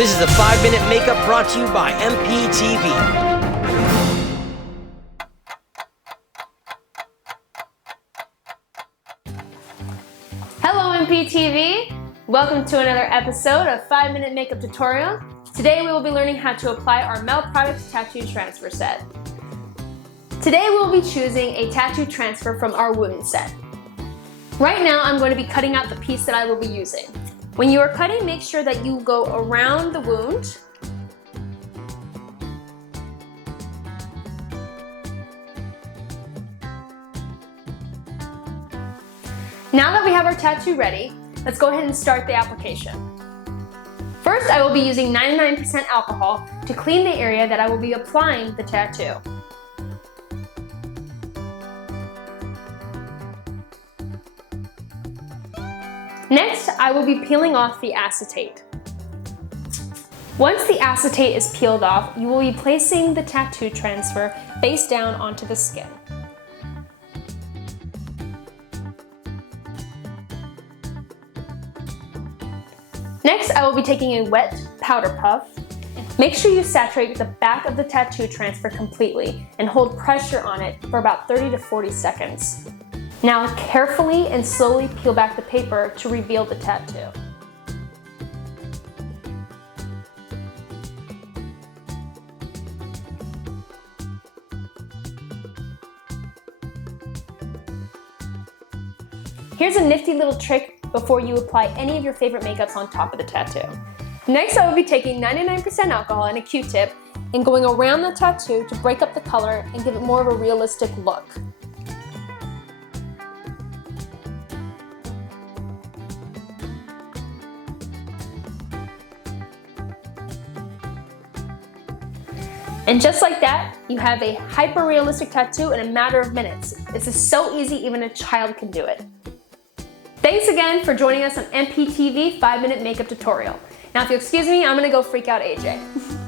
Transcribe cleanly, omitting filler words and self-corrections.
This is the 5-Minute Makeup brought to you by MPTV. Hello MPTV! Welcome to another episode of 5-Minute Makeup Tutorial. Today we will be learning how to apply our Mel Products Tattoo Transfer set. Today we will be choosing a tattoo transfer from our wound set. Right now I'm going to be cutting out the piece that I will be using. When you are cutting, make sure that you go around the wound. Now that we have our tattoo ready, let's go ahead and start the application. First, I will be using 99% alcohol to clean the area that I will be applying the tattoo. Next, I will be peeling off the acetate. Once the acetate is peeled off, you will be placing the tattoo transfer face down onto the skin. Next, I will be taking a wet powder puff. Make sure you saturate the back of the tattoo transfer completely and hold pressure on it for about 30 to 40 seconds. Now carefully and slowly peel back the paper to reveal the tattoo. Here's a nifty little trick before you apply any of your favorite makeups on top of the tattoo. Next, I will be taking 99% alcohol and a Q-tip and going around the tattoo to break up the color and give it more of a realistic look. And just like that, you have a hyper-realistic tattoo in a matter of minutes. This is so easy, even a child can do it. Thanks again for joining us on MPTV 5-Minute Makeup Tutorial. Now if you'll excuse me, I'm gonna go freak out AJ.